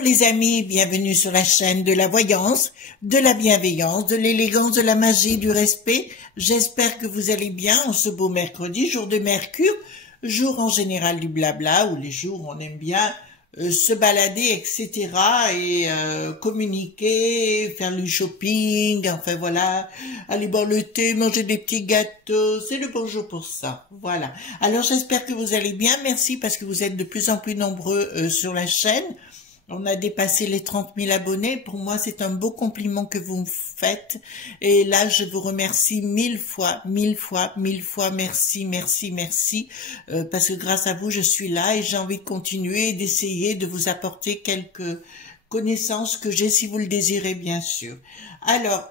Bonjour les amis, bienvenue sur la chaîne de la voyance, de la bienveillance, de l'élégance, de la magie, du respect. J'espère que vous allez bien en ce beau mercredi, jour de Mercure, jour en général du blabla, ou les jours où on aime bien se balader, etc. et communiquer, faire le shopping, enfin voilà, aller boire le thé, manger des petits gâteaux, c'est le bon jour pour ça, voilà. Alors j'espère que vous allez bien, merci parce que vous êtes de plus en plus nombreux sur la chaîne. On a dépassé les 30 000 abonnés. Pour moi, c'est un beau compliment que vous me faites. Et là, je vous remercie mille fois, merci, merci, merci. Parce que grâce à vous, je suis là et j'ai envie de continuer, d'essayer de vous apporter quelques connaissances que j'ai si vous le désirez, bien sûr. Alors,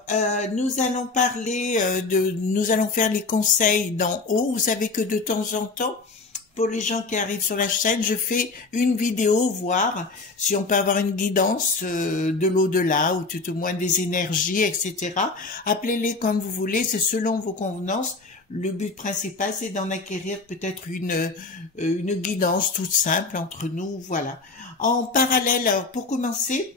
nous allons parler nous allons faire les conseils d'en haut. Vous savez que de temps en temps, pour les gens qui arrivent sur la chaîne, je fais une vidéo, voir si on peut avoir une guidance de l'au-delà, ou tout au moins des énergies, etc. Appelez-les comme vous voulez, c'est selon vos convenances. Le but principal, c'est d'en acquérir peut-être une guidance toute simple entre nous, voilà. En parallèle, alors pour commencer,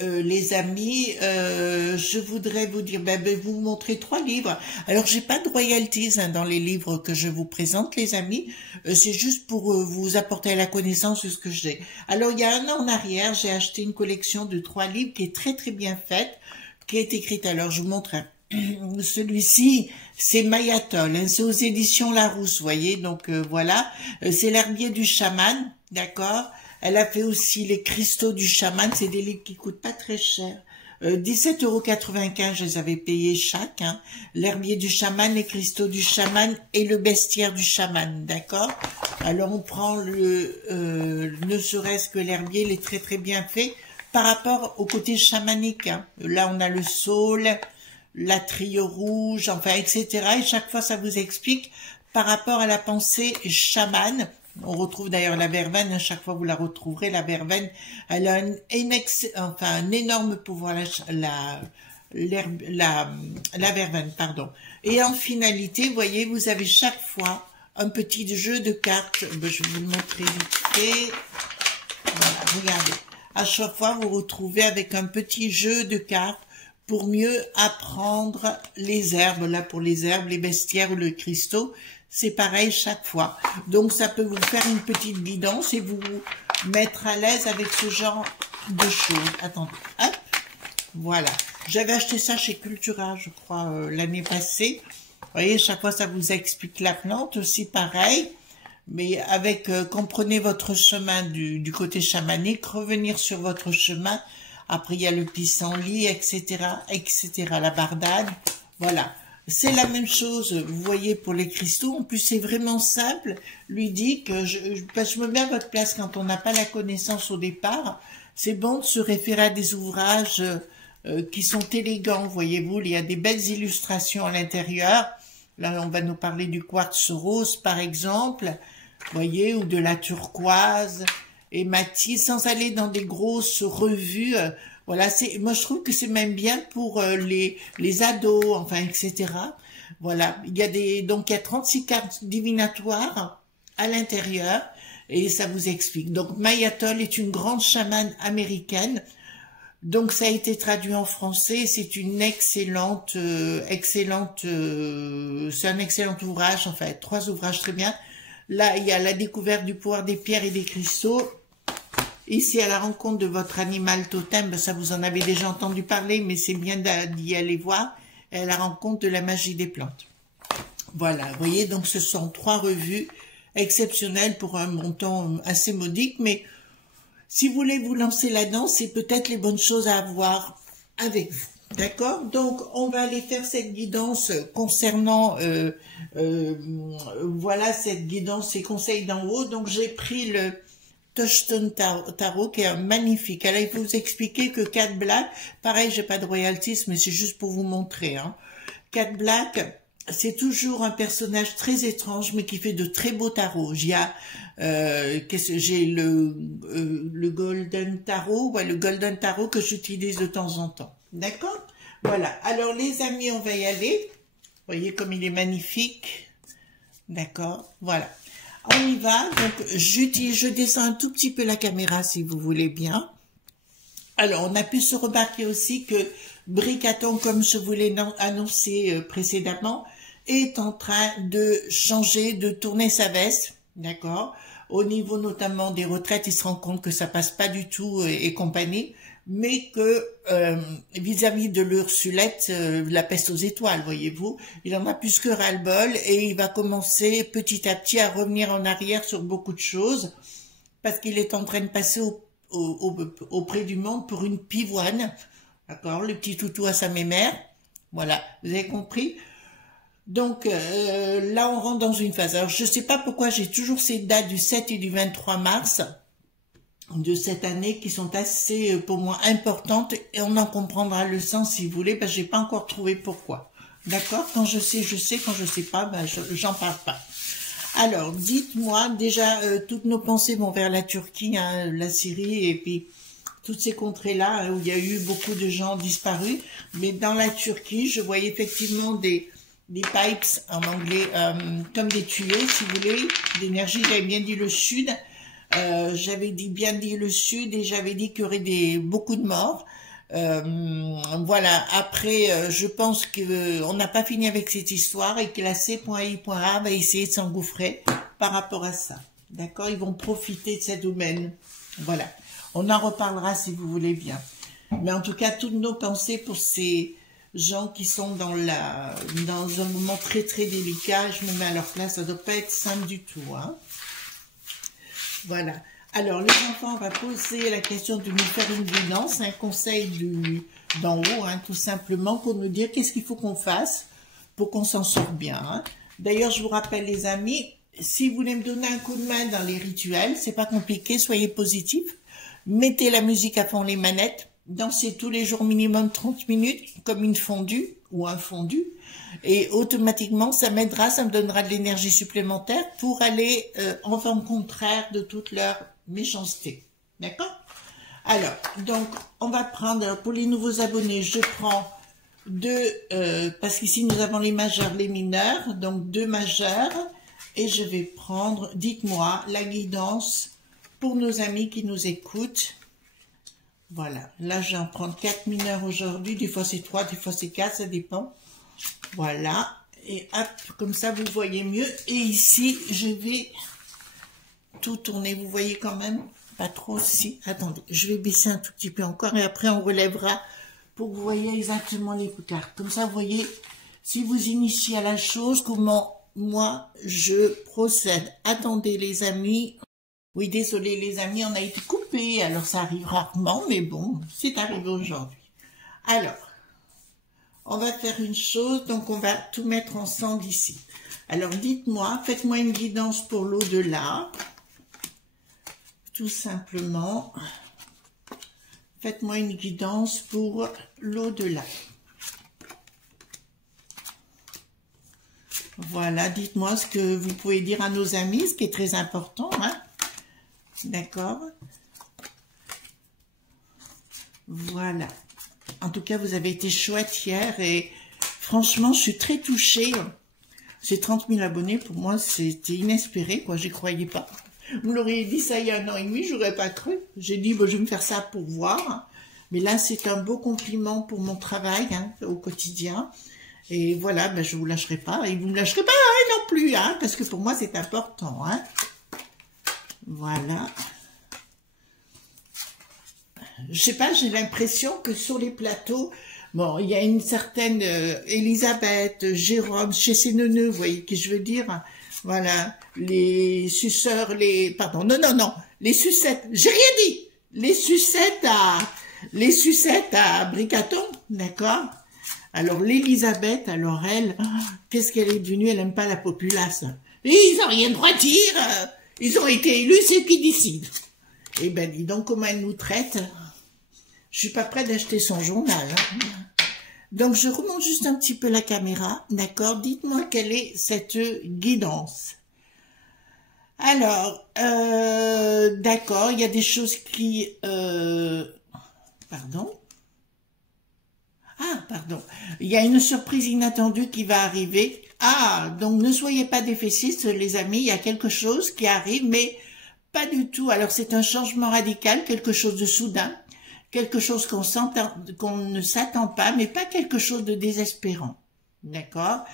les amis, je voudrais vous dire, vous montrer 3 livres. Alors, j'ai pas de royalties dans les livres que je vous présente, les amis. C'est juste pour vous apporter à la connaissance de ce que j'ai. Alors, il y a un an en arrière, j'ai acheté une collection de 3 livres qui est très très bien faite, qui est écrite. Alors, je vous montre un. Celui-ci, c'est Mayatol, hein, c'est aux éditions Larousse, vous voyez. Donc, voilà, c'est l'herbier du chaman, d'accord. Elle a fait aussi les cristaux du chaman, c'est des livres qui coûtent pas très cher. 17,95 €, je les avais payés chaque. Hein. L'herbier du chaman, les cristaux du chaman et le bestiaire du chaman, d'accord. Alors on prend ne serait-ce que l'herbier, il est très très bien fait par rapport au côté chamanique. Hein. Là on a le saule, la trio rouge, enfin etc. Et chaque fois ça vous explique par rapport à la pensée chamane. On retrouve d'ailleurs la verveine, à chaque fois vous la retrouverez, la verveine, elle a un énorme pouvoir, la verveine, pardon. Et en finalité, vous voyez, vous avez chaque fois un petit jeu de cartes, je vais vous le montrer vite fait, voilà, regardez. À chaque fois, vous retrouvez avec un petit jeu de cartes pour mieux apprendre les herbes, là pour les herbes, les bestiaires ou le cristaux, c'est pareil chaque fois. Donc ça peut vous faire une petite guidance et vous mettre à l'aise avec ce genre de choses. Attendez, hop, voilà. J'avais acheté ça chez Cultura, je crois, l'année passée. Vous voyez, chaque fois ça vous explique la plante, aussi pareil. Mais avec, comprenez votre chemin du côté chamanique, revenir sur votre chemin. Après, il y a le pissenlit, etc., etc., la bardane, voilà. C'est la même chose, vous voyez, pour les cristaux. En plus, c'est vraiment simple, ludique. Je me mets à votre place quand on n'a pas la connaissance au départ. C'est bon de se référer à des ouvrages qui sont élégants, voyez-vous. Il y a des belles illustrations à l'intérieur. Là, on va nous parler du quartz rose, par exemple, voyez, ou de la turquoise, hématite, sans aller dans des grosses revues. Voilà, moi je trouve que c'est même bien pour les ados, enfin, etc. Voilà, donc il y a 36 cartes divinatoires à l'intérieur et ça vous explique. Donc Mayatol est une grande chamane américaine. Donc ça a été traduit en français. C'est une excellente, c'est un excellent ouvrage. En fait, 3 ouvrages très bien. Là, il y a la découverte du pouvoir des pierres et des cristaux. Ici, à la rencontre de votre animal totem, ça vous en avez déjà entendu parler, mais c'est bien d'y aller voir. Et à la rencontre de la magie des plantes. Voilà, vous voyez, donc ce sont 3 revues exceptionnelles pour un montant assez modique, mais si vous voulez vous lancer là-dedans, c'est peut-être les bonnes choses à avoir avec vous. D'accord? Donc, on va aller faire cette guidance concernant, voilà, cette guidance, ces conseils d'en haut. Donc, j'ai pris le Touchstone Tarot, qui est magnifique. Alors, il faut vous expliquer que Cat Black, pareil, j'ai pas de royalties, mais c'est juste pour vous montrer. Hein. Cat Black, c'est toujours un personnage très étrange, mais qui fait de très beaux tarots. J'ai le Golden Tarot, ouais, le Golden Tarot que j'utilise de temps en temps. D'accord? Voilà. Alors, les amis, on va y aller. Vous voyez comme il est magnifique. D'accord? Voilà. On y va. Donc, je descends un tout petit peu la caméra si vous voulez bien. Alors, on a pu se remarquer aussi que Bricaton, comme je vous l'ai annoncé précédemment, est en train de changer, de tourner sa veste, d'accord? Au niveau notamment des retraites, il se rend compte que ça passe pas du tout et compagnie, mais que vis-à-vis de l'Ursulette, la peste aux étoiles, voyez-vous, il en a plus que ras-le-bol et il va commencer petit à petit à revenir en arrière sur beaucoup de choses parce qu'il est en train de passer auprès du monde pour une pivoine, d'accord, le petit toutou à sa mémère, voilà, vous avez compris. Donc là, on rentre dans une phase. Alors, je ne sais pas pourquoi j'ai toujours ces dates du 7 et du 23 mars de cette année qui sont assez, pour moi, importantes. Et on en comprendra le sens si vous voulez, parce que j'ai pas encore trouvé pourquoi. D'accord? Quand je sais, je sais. Quand je sais pas, ben, j'en parle pas. Alors, dites-moi, déjà, toutes nos pensées vont vers la Turquie, hein, la Syrie, et puis toutes ces contrées-là, hein, où il y a eu beaucoup de gens disparus. Mais dans la Turquie, je voyais effectivement des pipes en anglais, comme des tuyaux, si vous voulez, d'énergie. J'avais bien dit le sud, j'avais bien dit le sud et j'avais dit qu'il y aurait beaucoup de morts. Voilà, après, je pense qu'on n'a pas fini avec cette histoire et que la C.I.A va essayer de s'engouffrer par rapport à ça. D'accord? Ils vont profiter de cette domaine. Voilà. On en reparlera si vous voulez bien. Mais en tout cas, toutes nos pensées pour ces gens qui sont dans un moment très très délicat, je me mets à leur place, ça ne doit pas être simple du tout, hein. Voilà. Alors, les enfants, on va poser la question de nous faire une guidance, un conseil d'en haut, hein, tout simplement, pour nous dire qu'est-ce qu'il faut qu'on fasse pour qu'on s'en sorte bien, hein. D'ailleurs, je vous rappelle, les amis, si vous voulez me donner un coup de main dans les rituels, c'est pas compliqué, soyez positifs, mettez la musique à fond les manettes, dansez tous les jours minimum 30 minutes, comme une fondue ou un fondu, et automatiquement, ça m'aidera, ça me donnera de l'énergie supplémentaire pour aller en vent contraire de toute leur méchanceté. D'accord? Alors, donc, on va prendre, pour les nouveaux abonnés, je prends deux, parce qu'ici nous avons les majeurs, les mineurs, donc deux majeurs, et je vais prendre, dites-moi, la guidance pour nos amis qui nous écoutent. Voilà, là je vais en prendre 4 mineurs aujourd'hui, des fois c'est 3, des fois c'est 4, ça dépend. Voilà, et hop, comme ça vous voyez mieux. Et ici, je vais tout tourner, vous voyez quand même, pas trop, si. Attendez, je vais baisser un tout petit peu encore et après on relèvera pour que vous voyez exactement les cartes. Comme ça, vous voyez, si vous initiez à la chose, comment moi je procède. Attendez les amis. Oui, désolé les amis, on a été coupé, alors ça arrive rarement, mais bon, c'est arrivé aujourd'hui. Alors, on va faire une chose, donc on va tout mettre ensemble ici. Alors dites-moi, faites-moi une guidance pour l'au-delà, tout simplement. Faites-moi une guidance pour l'au-delà. Voilà, dites-moi ce que vous pouvez dire à nos amis, ce qui est très important, hein. D'accord. Voilà. En tout cas, vous avez été chouette hier et franchement, je suis très touchée. Ces 30 000 abonnés, pour moi, c'était inespéré, quoi. J'y croyais pas. Vous me l'auriez dit ça il y a 1 an et demi, j'aurais pas cru. J'ai dit, bon, je vais me faire ça pour voir. Mais là, c'est un beau compliment pour mon travail, hein, au quotidien. Et voilà, ben, je vous lâcherai pas. Et vous me lâcherez pas hein, non plus, hein, parce que pour moi, c'est important, hein. Voilà. Je sais pas, j'ai l'impression que sur les plateaux, bon, il y a une certaine Elisabeth, Jérôme, chez ces neuneux, vous voyez qui je veux dire. Voilà, les suceurs, pardon, non, les sucettes, j'ai rien dit. Les sucettes à Bricaton, d'accord. Alors l'Elisabeth, alors elle, qu'est-ce qu'elle est devenue? Elle aime pas la populace. Et ils ont rien droit de dire. Ils ont été élus, c'est eux qui décident. Eh ben, dis donc comment elle nous traite. Je suis pas prête d'acheter son journal. Hein. Donc, je remonte juste un petit peu la caméra. D'accord? Dites-moi quelle est cette guidance. Alors, d'accord, il y a des choses qui... pardon? Ah, pardon. Il y a une surprise inattendue qui va arriver. Ah, donc ne soyez pas défaitistes, les amis. Il y a quelque chose qui arrive, mais pas du tout. Alors, c'est un changement radical, quelque chose de soudain, quelque chose qu'on ne s'attend pas, mais pas quelque chose de désespérant. D'accord?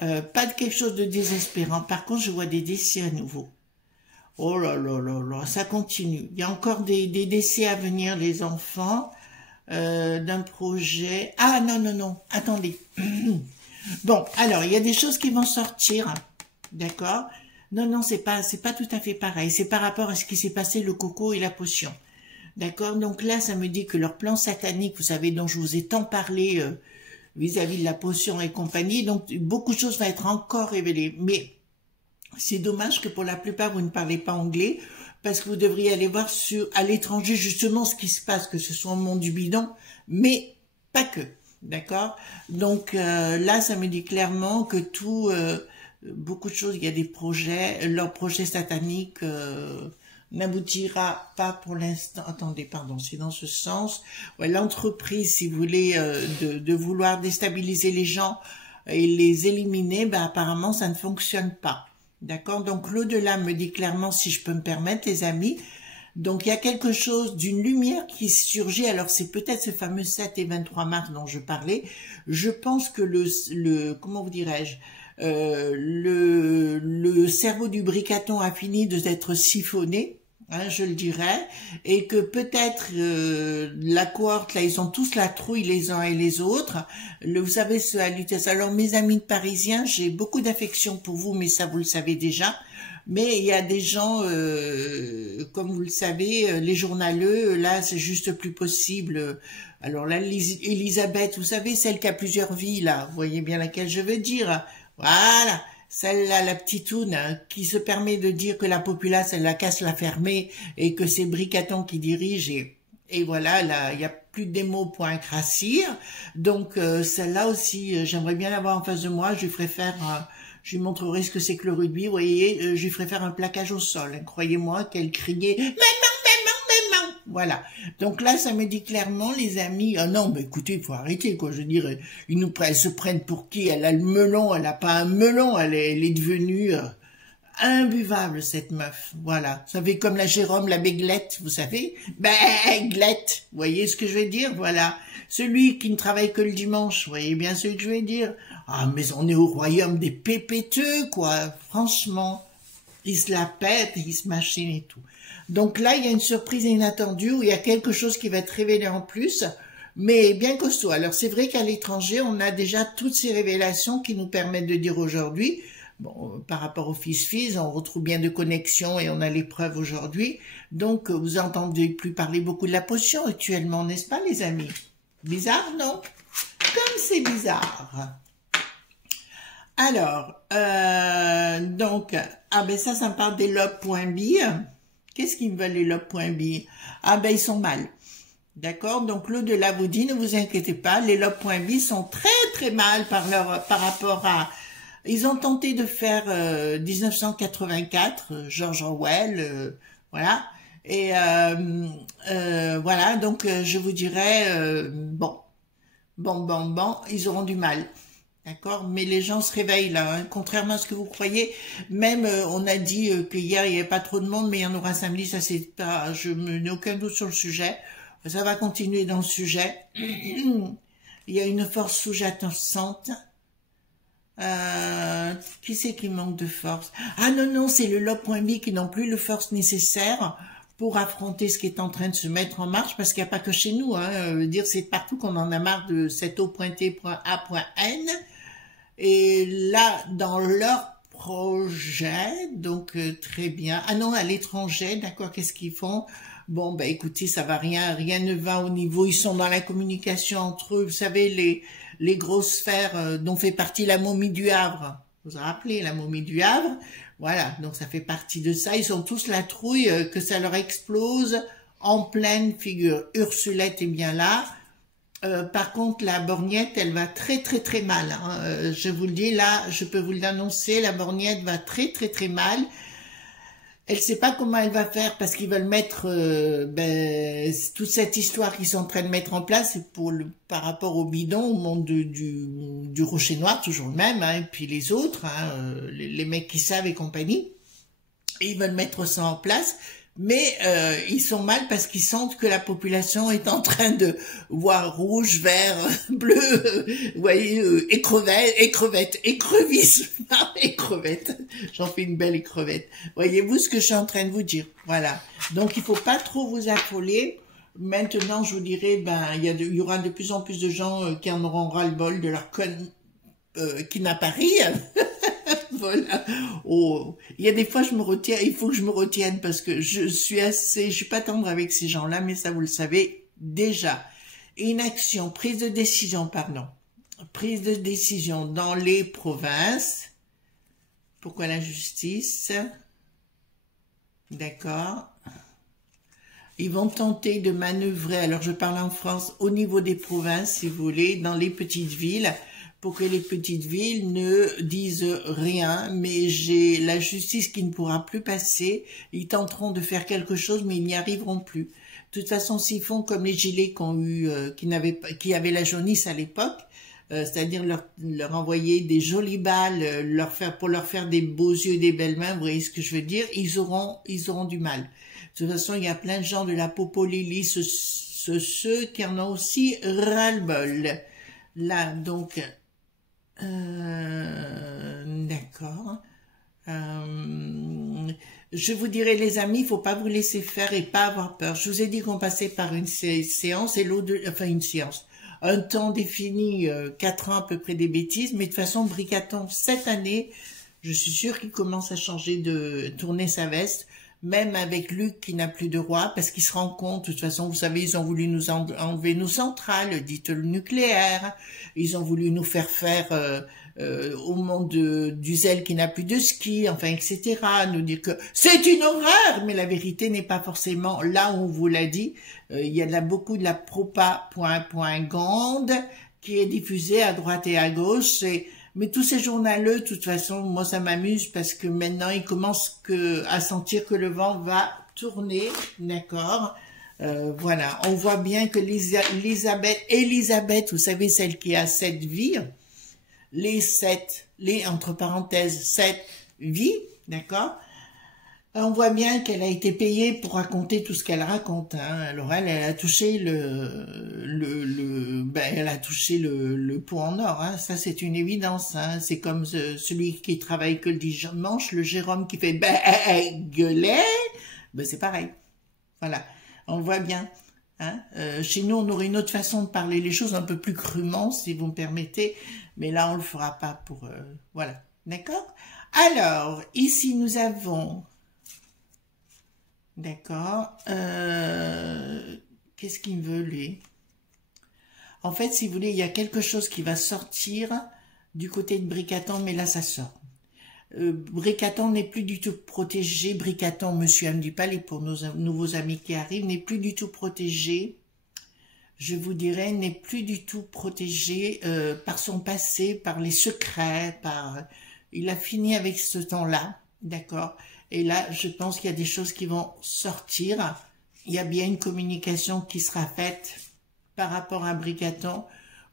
Pas de quelque chose de désespérant. Par contre, je vois des décès à nouveau. Oh là là là là, ça continue. Il y a encore des décès à venir, les enfants, d'un projet. Ah non, non, non, attendez. Bon, alors, il y a des choses qui vont sortir. D'accord? Non, non, c'est pas tout à fait pareil. C'est par rapport à ce qui s'est passé, le coco et la potion. D'accord? Donc là, ça me dit que leur plan satanique, vous savez, dont je vous ai tant parlé vis-à-vis de la potion et compagnie, donc beaucoup de choses vont être encore révélées. Mais c'est dommage que pour la plupart, vous ne parlez pas anglais, parce que vous devriez aller voir à l'étranger justement ce qui se passe, que ce soit au monde du bidon, mais pas que. D'accord? Donc là, ça me dit clairement que beaucoup de choses, il y a des projets, leur projet satanique n'aboutira pas pour l'instant. Attendez, pardon, c'est dans ce sens. Ouais, l'entreprise, si vous voulez, de vouloir déstabiliser les gens et les éliminer, ben, apparemment, ça ne fonctionne pas. D'accord? Donc, l'au-delà me dit clairement, si je peux me permettre, les amis. Donc, il y a quelque chose d'une lumière qui surgit. Alors, c'est peut-être ce fameux 7 et 23 mars dont je parlais. Je pense que comment vous dirais-je, le cerveau du bricaton a fini d'être siphonné, hein, je le dirais, et que peut-être la cohorte, là, ils ont tous la trouille les uns et les autres. Vous savez, ce Alutes. Alors, mes amis parisiens, j'ai beaucoup d'affection pour vous, mais ça, vous le savez déjà. Mais il y a des gens, comme vous le savez, les journaleux, là, c'est juste plus possible. Alors là, Elisabeth, vous savez, celle qui a plusieurs vies, là, vous voyez bien laquelle je veux dire. Voilà, celle-là, la petitoune, hein, qui se permet de dire que la populace, elle la casse la fermer et que c'est Bricaton qui dirige et voilà, là, il n'y a plus des mots pour incrassir. Donc, celle-là aussi, j'aimerais bien l'avoir en face de moi. Je lui ferai faire, je lui montrerai ce que c'est que le rugby. Vous voyez, je lui ferai faire un plaquage au sol. Hein. Croyez-moi qu'elle criait « Maman, maman, maman !» Voilà. Donc là, ça me dit clairement, les amis, ah non, mais écoutez, il faut arrêter, quoi. Je veux dire, elles se prennent pour qui? Elle a le melon, elle n'a pas un melon, elle est devenue imbuvable, cette meuf. Voilà. Vous savez, comme la Jérôme, la Béglette, vous savez? Béglette. Vous voyez ce que je veux dire? Voilà. Celui qui ne travaille que le dimanche, vous voyez bien ce que je veux dire? Ah, mais on est au royaume des pépéteux, quoi. Franchement. Ils se la pètent, ils se machinent et tout. Donc là, il y a une surprise inattendue où il y a quelque chose qui va être révélé en plus, mais bien costaud. Alors c'est vrai qu'à l'étranger, on a déjà toutes ces révélations qui nous permettent de dire aujourd'hui, bon, par rapport au fils-fils, on retrouve bien de connexions et on a les preuves aujourd'hui. Donc vous entendez plus parler beaucoup de la potion actuellement, n'est-ce pas les amis? Bizarre, non? Comme c'est bizarre. Alors, donc, ah ben ça me parle des lobes.bi. Qu'est-ce qu'ils me veulent les lobes.bi? Ah ben ils sont mal. D'accord? Donc l'au-delà vous dit, ne vous inquiétez pas, les lobes.bi sont très très mal par rapport à... Ils ont tenté de faire 1984, George Orwell, voilà. Et voilà, donc je vous dirais, bon, ils auront du mal. D'accord, mais les gens se réveillent là, hein. Contrairement à ce que vous croyez. Même on a dit qu'hier il n'y avait pas trop de monde, mais il y en aura samedi. Ça c'est pas, je n'ai aucun doute sur le sujet. Ça va continuer dans le sujet. Il y a une force sous-jacente. Qui c'est qui manque de force? Ah non non, c'est le lob.bi qui n'ont plus le force nécessaire pour affronter ce qui est en train de se mettre en marche, parce qu'il n'y a pas que chez nous, hein. Dire c'est partout qu'on en a marre de cet O.T.A.N. Et là, dans leur projet, donc très bien. Ah non, à l'étranger, d'accord, qu'est-ce qu'ils font? Bon, ben écoutez, ça va rien ne va au niveau, ils sont dans la communication entre eux, vous savez, les grosses sphères dont fait partie la momie du Havre. Vous vous rappelez, la momie du Havre? Voilà, donc ça fait partie de ça. Ils ont tous la trouille que ça leur explose en pleine figure. Ursulette est bien là. Par contre, la borgnette, elle va très très très mal. Hein. Je vous le dis, là, je peux vous l'annoncer, la borgnette va très très très mal. Elle sait pas comment elle va faire parce qu'ils veulent mettre toute cette histoire qu'ils sont en train de mettre en place, c'est par rapport au bidon, au monde du Rocher Noir, toujours le même, hein, et puis les autres, hein, les mecs qui savent et compagnie. Et ils veulent mettre ça en place Mais ils sont mal parce qu'ils sentent que la population est en train de voir rouge, vert, bleu, vous voyez, écrevisse, écrevette. J'en fais une belle écrevette. Voyez-vous ce que je suis en train de vous dire? Voilà. Donc il faut pas trop vous affoler. Maintenant, je vous dirais, il y aura de plus en plus de gens qui en auront ras-le-bol de leur qui n'a pas ri. Voilà. Oh, il y a des fois je me retiens, il faut que je me retienne parce que je suis pas tendre avec ces gens-là, mais ça vous le savez déjà. Inaction, prise de décision, pardon. Prise de décision dans les provinces. Pourquoi la justice? D'accord. Ils vont tenter de manœuvrer, alors je parle en France, au niveau des provinces, si vous voulez, dans les petites villes, pour que les petites villes ne disent rien, mais j'ai la justice qui ne pourra plus passer. Ils tenteront de faire quelque chose, mais ils n'y arriveront plus. De toute façon, s'ils font comme les gilets qui avaient la jaunisse à l'époque, c'est-à-dire leur envoyer des jolies balles, pour leur faire des beaux yeux, des belles mains, vous voyez ce que je veux dire, ils auront du mal. De toute façon, il y a plein de gens de la Popolili, ceux qui en ont aussi ras-le-bol. Là, donc, d'accord. Je vous dirais, les amis, il faut pas vous laisser faire et pas avoir peur. Je vous ai dit qu'on passait par une séance et un temps défini, 4 ans à peu près des bêtises, mais de toute façon, Bricaton, cette année, je suis sûre qu'il commence à changer de tourner sa veste. Même avec Luc qui n'a plus de roi, parce qu'il se rend compte, de toute façon, vous savez, ils ont voulu nous enlever nos centrales, dites le nucléaire, ils ont voulu nous faire au monde du zèle qui n'a plus de ski, enfin, etc., nous dire que c'est une horreur, mais la vérité n'est pas forcément là où on vous l'a dit. Il y a beaucoup de la propagande qui est diffusée à droite et à gauche, mais tous ces journaleux, de toute façon, moi ça m'amuse parce que maintenant ils commencent à sentir que le vent va tourner, d'accord. Voilà, on voit bien que Elisabeth, vous savez, celle qui a 7 vies, entre parenthèses, 7 vies, d'accord. On voit bien qu'elle a été payée pour raconter tout ce qu'elle raconte. Hein. Alors elle a touché elle a touché le pot en or. Hein. Ça c'est une évidence. Hein. C'est comme celui qui travaille que le dimanche, le Jérôme qui fait gueuler. C'est pareil. Voilà. On voit bien. Hein. Chez nous, on aurait une autre façon de parler les choses, un peu plus crûment, si vous me permettez. Mais là, on le fera pas pour. Voilà. D'accord. Alors ici, nous avons. D'accord. Qu'est-ce qu'il me veut, lui? En fait, si vous voulez, il y a quelque chose qui va sortir du côté de Bricaton, mais là, ça sort. Bricaton n'est plus du tout protégé. Bricaton, monsieur Amdi Palais, pour nos nouveaux amis qui arrivent, n'est plus du tout protégé. Je vous dirais, n'est plus du tout protégé par son passé, par les secrets, il a fini avec ce temps-là, d'accord? Et là, je pense qu'il y a des choses qui vont sortir. Il y a bien une communication qui sera faite par rapport à Bricaton,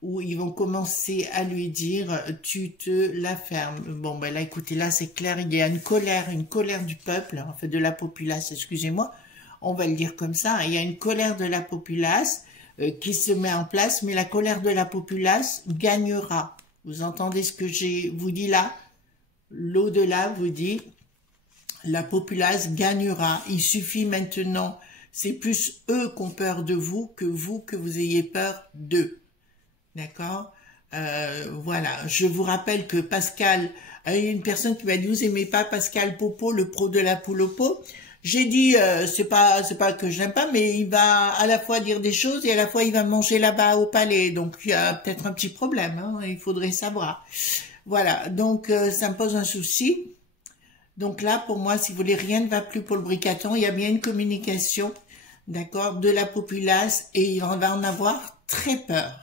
où ils vont commencer à lui dire « tu te la fermes ». Bon, là, écoutez, là, c'est clair, il y a une colère du peuple, en fait, de la populace, excusez-moi, on va le dire comme ça. Il y a une colère de la populace qui se met en place, mais la colère de la populace gagnera. Vous entendez ce que je vous dis là? L'au-delà vous dit... La populace gagnera. Il suffit maintenant, c'est plus eux qui ont peur de vous que vous ayez peur d'eux. D'accord. Voilà. Je vous rappelle que Pascal, il y a une personne qui m'a dit, vous aimez pas Pascal Popo, le pro de la poule au pot? J'ai dit, c'est pas que je n'aime pas, mais il va à la fois dire des choses et à la fois il va manger là-bas au palais. Donc il y a peut-être un petit problème, hein, il faudrait savoir. Voilà. Donc ça me pose un souci. Donc là, pour moi, si vous voulez, rien ne va plus pour le Bricaton. Il y a bien une communication, d'accord, de la populace et il va en avoir très peur.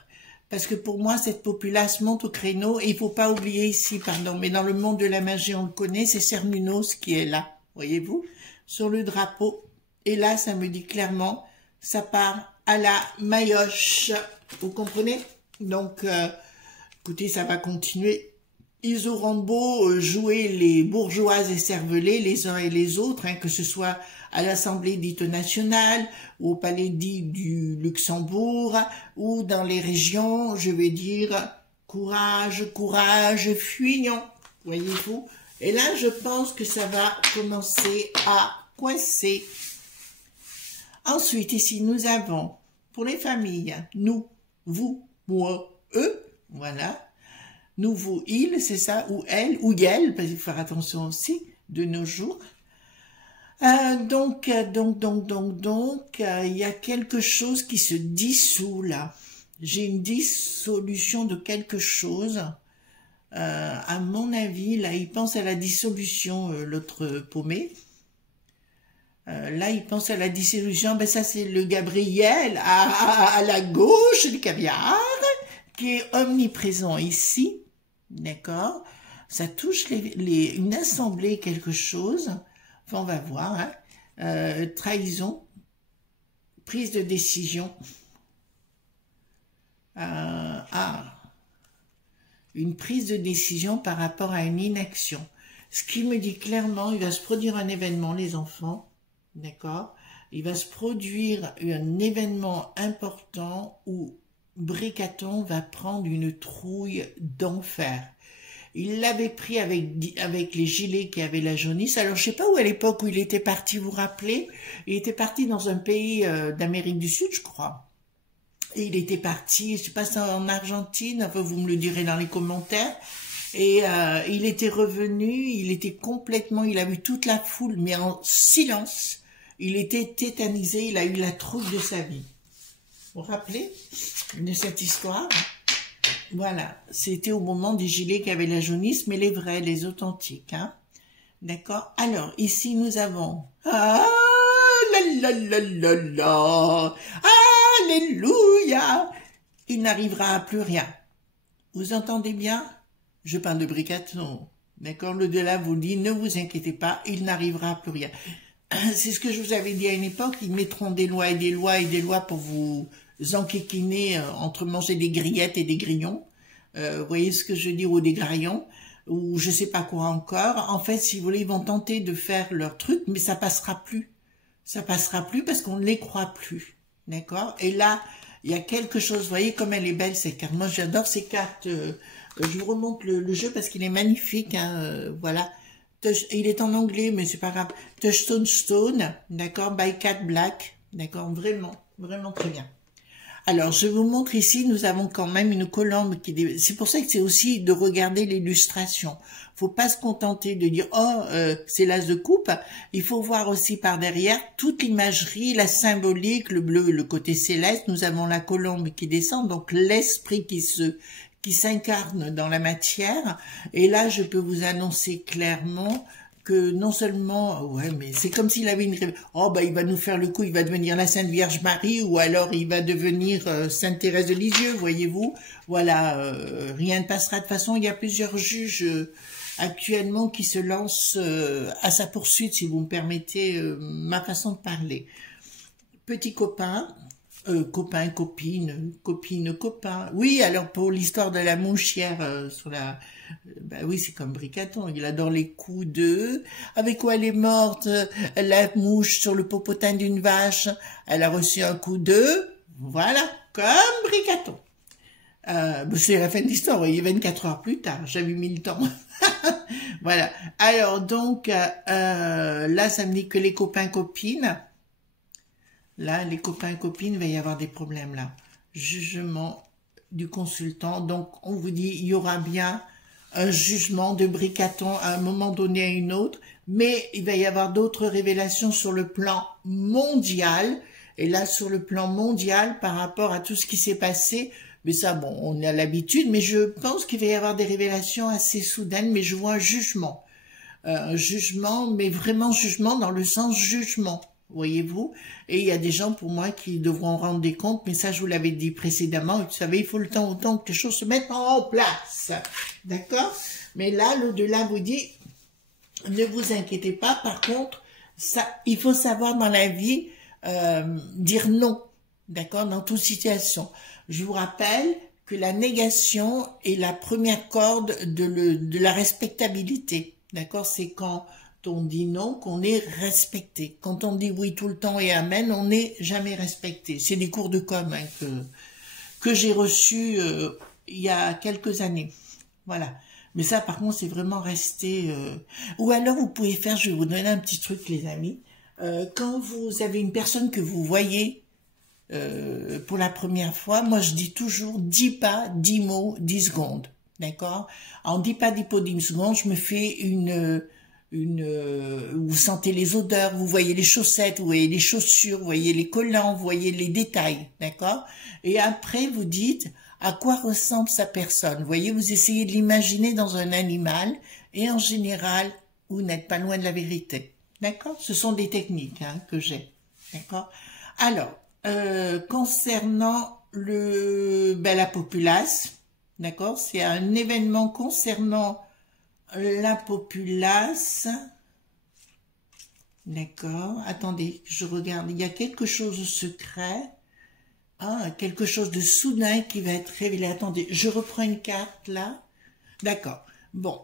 Parce que pour moi, cette populace monte au créneau et il faut pas oublier ici, pardon, mais dans le monde de la magie, on le connaît, c'est Cernunnos qui est là, voyez-vous, sur le drapeau. Et là, ça me dit clairement, ça part à la maillotche, vous comprenez? Donc, écoutez, ça va continuer. Ils auront beau jouer les bourgeoises et cervelés les uns et les autres, hein, que ce soit à l'Assemblée dite nationale, ou au palais dit du Luxembourg, ou dans les régions, je vais dire courage, courage, fuyons, voyez-vous. Et là, je pense que ça va commencer à coincer. Ensuite, ici, nous avons, pour les familles, nous, vous, moi, eux, voilà. Nous, vous, il, c'est ça, ou elle, ou elle, parce qu'il faut faire attention aussi, de nos jours. Donc, il y a quelque chose qui se dissout là. J'ai une dissolution de quelque chose. À mon avis, là, il pense à la dissolution, l'autre paumé. Là, il pense à la dissolution. Ben ça, c'est le Gabriel à la gauche du caviar, qui est omniprésent ici. D'accord? Ça touche une assemblée, quelque chose. Enfin, on va voir. Hein. Trahison, prise de décision. Une prise de décision par rapport à une inaction. Ce qui me dit clairement, il va se produire un événement, les enfants, d'accord? Il va se produire un événement important où Bricaton va prendre une trouille d'enfer. Il l'avait pris avec les gilets qui avaient la jaunisse. Alors, je sais pas où à l'époque où il était parti, vous vous rappelez? Il était parti dans un pays d'Amérique du Sud, je crois. Et il était parti, je sais pas si en Argentine, enfin vous me le direz dans les commentaires. Et il était revenu, il était complètement, il a vu toute la foule, mais en silence. Il était tétanisé, il a eu la trouille de sa vie. Vous vous rappelez de cette histoire? Voilà, c'était au moment des gilets qui avaient la jaunisse, mais les vrais, les authentiques. Hein. D'accord? Alors, ici nous avons... Ah, la la la la la, alléluia. Il n'arrivera à plus rien. Vous entendez bien? Je parle de Bricaton. D'accord? L'au-delà vous dit, ne vous inquiétez pas, il n'arrivera à plus rien. C'est ce que je vous avais dit à une époque, ils mettront des lois et des lois et des lois pour vous enquiquiner entre manger des grillettes et des grillons. Vous voyez ce que je veux dire, ou des graillons, ou je sais pas quoi encore. En fait, si vous voulez, ils vont tenter de faire leur truc, mais ça passera plus. Ça passera plus parce qu'on ne les croit plus. D'accord? Et là, il y a quelque chose, vous voyez comme elle est belle ces cartes. Moi, j'adore ces cartes. Je vous remonte le jeu parce qu'il est magnifique. Hein, voilà. Il est en anglais, mais c'est pas grave. Touchstone Stone, d'accord, by Cat Black, d'accord, vraiment, vraiment très bien. Alors, je vous montre ici, nous avons quand même une colombe qui... C'est pour ça que c'est aussi de regarder l'illustration. Faut pas se contenter de dire, oh, c'est l'as de coupe. Il faut voir aussi par derrière toute l'imagerie, la symbolique, le bleu, le côté céleste. Nous avons la colombe qui descend, donc l'esprit qui s'incarne dans la matière. Et là, je peux vous annoncer clairement que non seulement, ouais, mais c'est comme s'il avait une... Oh, bah, il va nous faire le coup, il va devenir la Sainte Vierge Marie, ou alors il va devenir Sainte Thérèse de Lisieux, voyez-vous. Voilà, rien ne passera. De toute façon, il y a plusieurs juges actuellement qui se lancent à sa poursuite, si vous me permettez ma façon de parler. Petit copain... copain, copine, copine, copain. Oui, alors pour l'histoire de la mouche hier sur la... Ben oui, c'est comme Bricaton, il adore les coups de... Avec quoi elle est morte, la mouche sur le popotin d'une vache, elle a reçu un coup de... Voilà, comme Bricaton. C'est la fin de l'histoire, vous voyez, 24 heures plus tard, j'avais mis le temps. Voilà, alors donc, là ça me dit que les copains-copines... Là, les copains et copines, il va y avoir des problèmes là. Jugement du consultant. Donc, on vous dit, il y aura bien un jugement de Bricaton à un moment donné à une autre, mais il va y avoir d'autres révélations sur le plan mondial. Et là, sur le plan mondial, par rapport à tout ce qui s'est passé, mais ça, bon, on a l'habitude, mais je pense qu'il va y avoir des révélations assez soudaines, mais je vois un jugement. Un jugement, mais vraiment jugement dans le sens jugement. Voyez-vous, et il y a des gens pour moi qui devront rendre des comptes, mais ça je vous l'avais dit précédemment, vous savez, il faut le temps autant que les choses se mettent en place, d'accord? Mais là, l'au-delà vous dit, ne vous inquiétez pas, par contre, ça, il faut savoir dans la vie dire non, d'accord, dans toute situation. Je vous rappelle que la négation est la première corde de la respectabilité, d'accord? C'est quand on dit non qu'on est respecté. Quand on dit oui tout le temps et amen, on n'est jamais respecté. C'est des cours de com que j'ai reçus il y a quelques années. Voilà. Mais ça, par contre, c'est vraiment resté... Ou alors, vous pouvez faire, je vais vous donner un petit truc, les amis. Quand vous avez une personne que vous voyez pour la première fois, moi, je dis toujours 10 pas, 10 mots, 10 secondes. D'accord? En 10 pas, 10 mots, 10 secondes, je me fais vous sentez les odeurs, vous voyez les chaussettes, vous voyez les chaussures, vous voyez les collants, vous voyez les détails. D'accord? Et après, vous dites... à quoi ressemble sa personne. Vous voyez, vous essayez de l'imaginer dans un animal et en général, vous n'êtes pas loin de la vérité. D'accord? Ce sont des techniques que j'ai. D'accord? Alors, concernant la populace, d'accord? C'est un événement concernant la populace. D'accord? Attendez, je regarde. Il y a quelque chose de secret. Ah, quelque chose de soudain qui va être révélé. Attendez, je reprends une carte là. D'accord. Bon,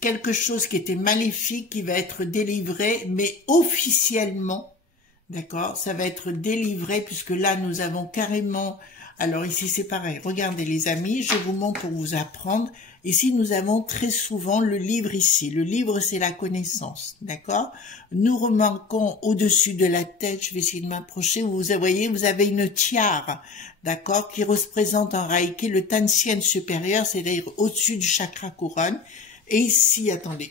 quelque chose qui était maléfique qui va être délivré, mais officiellement, d'accord, ça va être délivré puisque là, nous avons carrément... Alors ici, c'est pareil. Regardez les amis, je vous montre pour vous apprendre. Ici, nous avons très souvent le livre ici. Le livre, c'est la connaissance, d'accord? Nous remarquons au-dessus de la tête, je vais essayer de m'approcher, vous voyez, vous avez une tiare, d'accord, qui représente en Reiki le Tansien supérieur, c'est-à-dire au-dessus du chakra couronne. Et ici, attendez,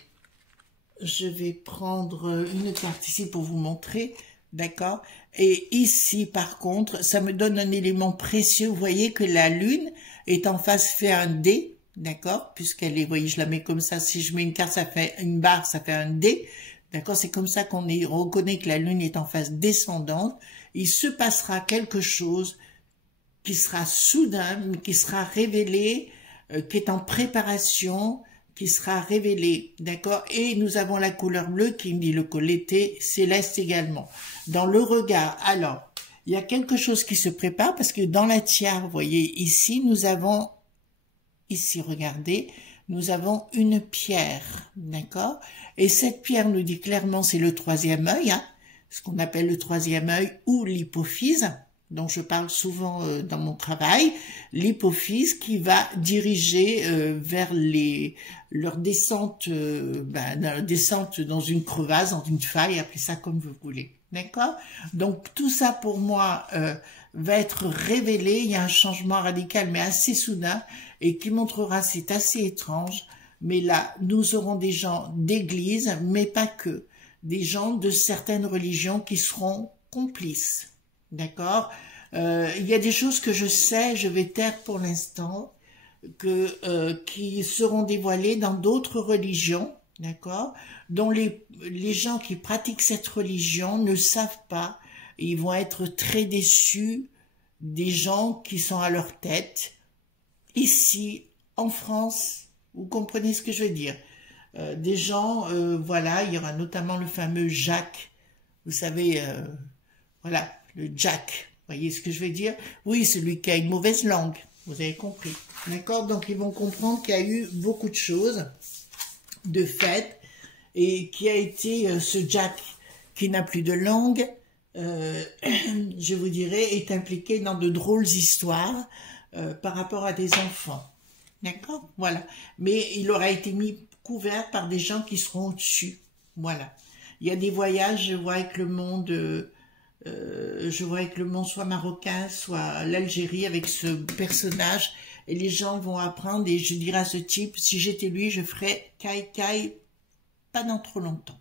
je vais prendre une carte ici pour vous montrer, d'accord? Et ici, par contre, ça me donne un élément précieux. Vous voyez que la lune est en face, fait un D, d'accord? Puisqu'elle est, vous voyez, je la mets comme ça. Si je mets une carte, ça fait une barre, ça fait un D. D'accord? C'est comme ça qu'on reconnaît que la lune est en phase descendante. Il se passera quelque chose qui sera soudain, mais qui sera révélé, qui est en préparation, qui sera révélé, d'accord? Et nous avons la couleur bleue qui me dit le l'été céleste également. Dans le regard, alors, il y a quelque chose qui se prépare parce que dans la tiare, vous voyez, ici, nous avons, ici, regardez, nous avons une pierre, d'accord? Et cette pierre nous dit clairement, c'est le troisième œil, ce qu'on appelle le troisième œil ou l'hypophyse, dont je parle souvent dans mon travail, l'hypophyse qui va diriger vers leur descente, descente dans une crevasse, dans une faille, appelez ça comme vous voulez, d'accord? Donc tout ça pour moi va être révélé, il y a un changement radical mais assez soudain et qui montrera, c'est assez étrange, mais là nous aurons des gens d'église, mais pas que, des gens de certaines religions qui seront complices. D'accord? Il y a des choses que je sais, je vais taire pour l'instant, qui seront dévoilées dans d'autres religions, d'accord? Dont les gens qui pratiquent cette religion ne savent pas. Ils vont être très déçus des gens qui sont à leur tête. Ici, en France, vous comprenez ce que je veux dire? Des gens, voilà, il y aura notamment le fameux Jacques, vous savez, voilà, le Jack, vous voyez ce que je veux dire? Oui, celui qui a une mauvaise langue, vous avez compris, d'accord? Donc ils vont comprendre qu'il y a eu beaucoup de choses de fait, et qui a été ce Jack qui n'a plus de langue, je vous dirais, est impliqué dans de drôles histoires par rapport à des enfants, d'accord? Voilà, mais il aura été mis couvert par des gens qui seront au-dessus, voilà. Il y a des voyages, je vois avec le monde... soit marocain, soit l'Algérie avec ce personnage et les gens vont apprendre et je dirais à ce type, si j'étais lui, je ferais caille pas dans trop longtemps.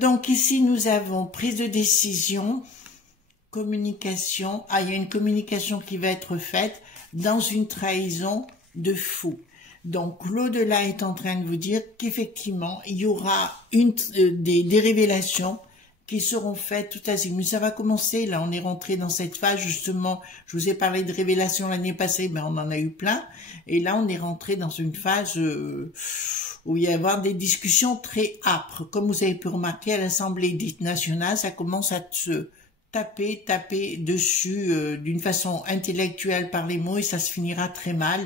Donc ici nous avons prise de décision, communication, il y a une communication qui va être faite dans une trahison de fou. Donc l'au-delà est en train de vous dire qu'effectivement il y aura des révélations qui seront faites tout azimut. Ça va commencer, là on est rentré dans cette phase justement, je vous ai parlé de révélations l'année passée, mais on en a eu plein, et là on est rentré dans une phase où il va y avoir des discussions très âpres. Comme vous avez pu remarquer à l'Assemblée dite nationale, ça commence à se taper dessus d'une façon intellectuelle par les mots et ça se finira très mal,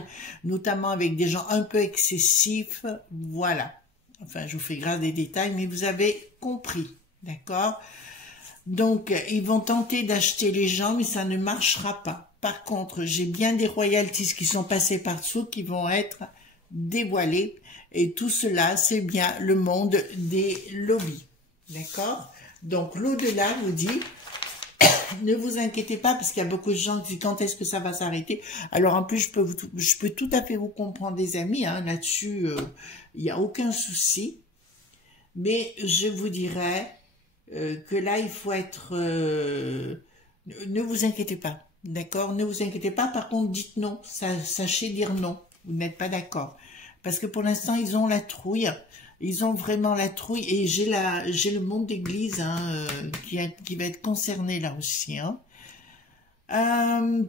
notamment avec des gens un peu excessifs, voilà. Enfin, je vous fais grâce des détails, mais vous avez compris, d'accord? Donc, ils vont tenter d'acheter les gens, mais ça ne marchera pas. Par contre, j'ai bien des royalties qui sont passés par-dessous qui vont être dévoilés. Et tout cela, c'est bien le monde des lobbies. D'accord? Donc, l'au-delà vous dit, ne vous inquiétez pas, parce qu'il y a beaucoup de gens qui disent quand est-ce que ça va s'arrêter. Alors, en plus, je peux tout à fait vous comprendre, des amis, hein, là-dessus, il n'y a aucun souci. Mais je vous dirais que là, il faut être... ne vous inquiétez pas, d'accord? Ne vous inquiétez pas, par contre, dites non. Sachez dire non. Vous n'êtes pas d'accord. Parce que pour l'instant, ils ont la trouille. Ils ont vraiment la trouille. Et j'ai le monde d'église hein, qui va être concerné là aussi. Hein.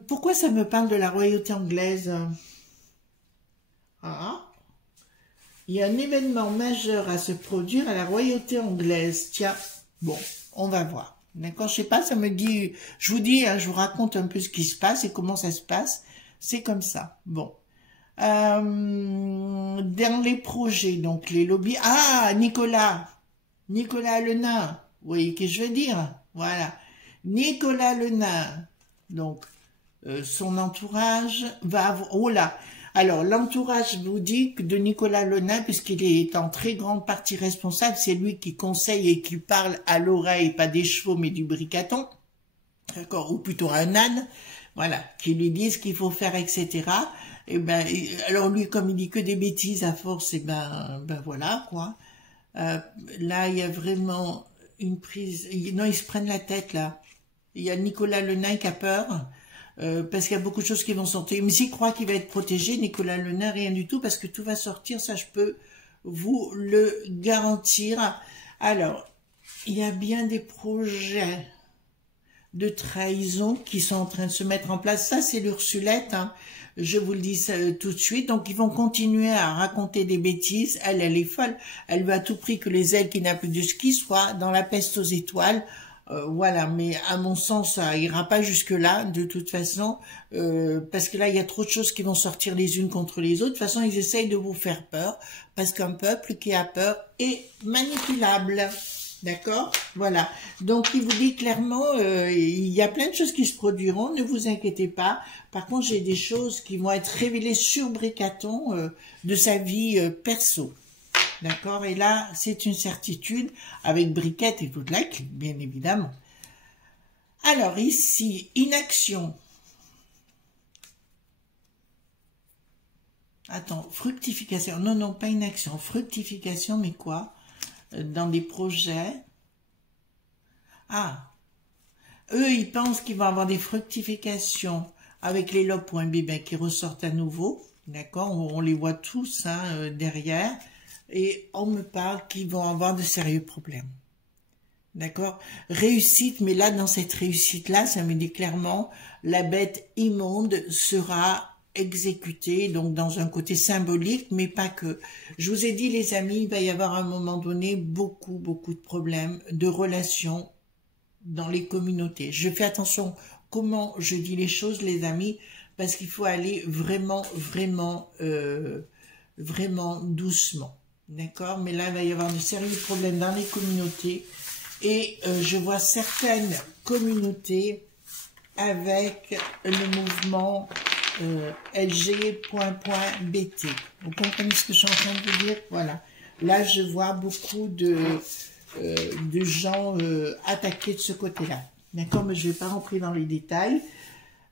Pourquoi ça me parle de la royauté anglaise? Il y a un événement majeur à se produire à la royauté anglaise. Tiens, bon, on va voir. D'accord, je sais pas, ça me dit... Je vous dis, hein, je vous raconte un peu ce qui se passe et comment ça se passe. C'est comme ça. Bon. Dans les projets, donc les lobbies... Ah, Nicolas le nain. Vous voyez ce que je veux dire? Voilà. Nicolas le nain. Donc, son entourage va avoir... Oh là. Alors, l'entourage vous dit que de Nicolas le nain, puisqu'il est en très grande partie responsable, c'est lui qui conseille et qui parle à l'oreille, pas des chevaux, mais du bricaton. D'accord? Ou plutôt un âne. Voilà. Qui lui dit ce qu'il faut faire, etc. Et ben, alors lui, comme il dit que des bêtises à force, et ben voilà, quoi. Là, il y a vraiment une prise... Non, ils se prennent la tête, là. Il y a Nicolas le nain qui a peur, parce qu'il y a beaucoup de choses qui vont sortir. Mais s'il croit qu'il va être protégé, Nicolas le nain, rien du tout, parce que tout va sortir, ça, je peux vous le garantir. Alors, il y a bien des projets de trahison qui sont en train de se mettre en place. Ça, c'est l'Ursulette, hein. Je vous le dis ça, tout de suite. Donc, ils vont continuer à raconter des bêtises. Elle est folle. Elle veut à tout prix que les ailes qui n'a plus de ski soient dans la peste aux étoiles. Voilà, mais à mon sens, ça ira pas jusque-là, de toute façon, parce que là, il y a trop de choses qui vont sortir les unes contre les autres. De toute façon, ils essayent de vous faire peur, parce qu'un peuple qui a peur est manipulable. D'accord? Voilà. Donc, il vous dit clairement, il y a plein de choses qui se produiront, ne vous inquiétez pas. Par contre, j'ai des choses qui vont être révélées sur Bricaton de sa vie perso. D'accord? Et là, c'est une certitude, avec Briquette et toute la clique, bien évidemment. Alors, ici, inaction. Attends, fructification. Non, non, pas inaction. Fructification, mais quoi? Dans des projets. Ah, eux, ils pensent qu'ils vont avoir des fructifications avec les lobes.bb qui ressortent à nouveau. D'accord? On les voit tous hein, derrière. Et on me parle qu'ils vont avoir de sérieux problèmes. D'accord? Réussite, mais là, dans cette réussite-là, ça me dit clairement, la bête immonde sera exécutée, donc dans un côté symbolique, mais pas que. Je vous ai dit, les amis, il va y avoir à un moment donné beaucoup de problèmes de relations dans les communautés. Je fais attention comment je dis les choses, les amis, parce qu'il faut aller vraiment doucement. D'accord? Mais là, il va y avoir de sérieux problèmes dans les communautés. Et je vois certaines communautés avec le mouvement LG.BT. Vous comprenez ce que je suis en train de vous dire? Voilà. Là, je vois beaucoup de gens attaqués de ce côté-là. D'accord? Mais je ne vais pas rentrer dans les détails.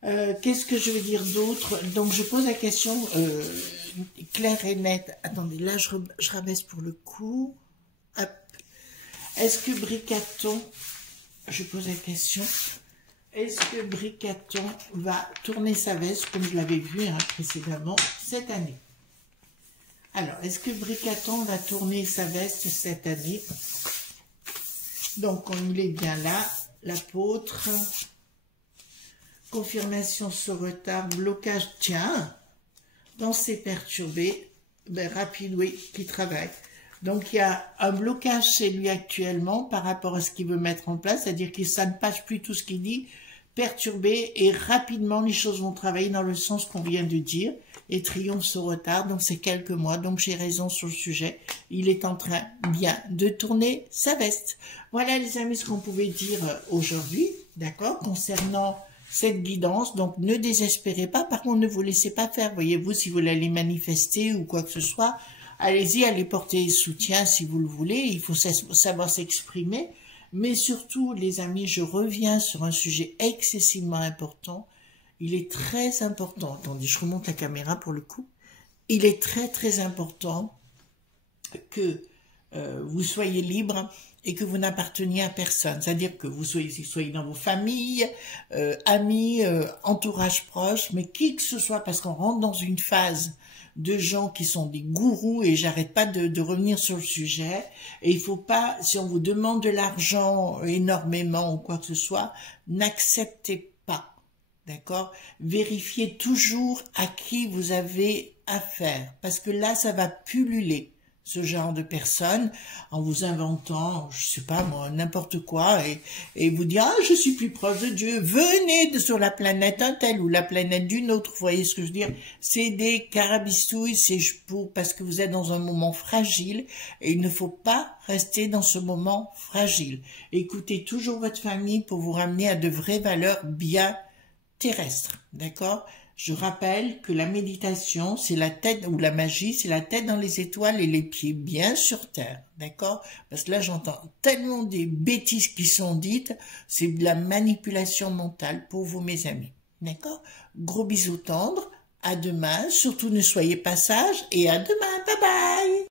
Qu'est-ce que je veux dire d'autre? Donc, je pose la question claire et nette. Attendez, là, je rabaisse pour le coup. Hop. Est-ce que Bricaton, je pose la question, est-ce que Bricaton va tourner sa veste, comme je l'avais vu hein, précédemment, cette année? Alors, est-ce que Bricaton va tourner sa veste cette année? Donc, on est bien là, l'apôtre... Confirmation sur retard, blocage, tiens, pensée perturbée, ben rapide, oui, qui travaille. Donc il y a un blocage chez lui actuellement par rapport à ce qu'il veut mettre en place, c'est-à-dire que ça ne passe plus tout ce qu'il dit, perturbé, et rapidement les choses vont travailler dans le sens qu'on vient de dire. et triomphe ce retard, donc c'est quelques mois, donc j'ai raison sur le sujet. Il est en train bien de tourner sa veste. Voilà les amis ce qu'on pouvait dire aujourd'hui, d'accord, concernant cette guidance. Donc ne désespérez pas, par contre ne vous laissez pas faire, voyez-vous, si vous l'allez manifester ou quoi que ce soit, allez-y, allez porter soutien si vous le voulez, il faut savoir s'exprimer, mais surtout les amis, je reviens sur un sujet excessivement important. Il est très important, attendez, je remonte la caméra pour le coup, il est très important que vous soyez libre et que vous n'apparteniez à personne. C'est-à-dire que vous soyez dans vos familles, amis, entourage proche, mais qui que ce soit, parce qu'on rentre dans une phase de gens qui sont des gourous, et j'arrête pas de revenir sur le sujet, et il faut pas, si on vous demande de l'argent énormément ou quoi que ce soit, n'acceptez pas. D'accord? Vérifiez toujours à qui vous avez affaire, parce que là, ça va pulluler, ce genre de personnes, en vous inventant, je sais pas moi, n'importe quoi, et vous dire, ah, je suis plus proche de Dieu, venez sur la planète un tel ou la planète d'une autre, vous voyez ce que je veux dire? C'est des carabistouilles, c'est parce que vous êtes dans un moment fragile, et il ne faut pas rester dans ce moment fragile. Écoutez toujours votre famille pour vous ramener à de vraies valeurs bien terrestre, d'accord? Je rappelle que la méditation, c'est la tête, ou la magie, c'est la tête dans les étoiles et les pieds bien sur terre, d'accord? Parce que là, j'entends tellement des bêtises qui sont dites, c'est de la manipulation mentale pour vous, mes amis, d'accord? Gros bisous tendres, à demain, surtout ne soyez pas sages, et à demain, bye bye!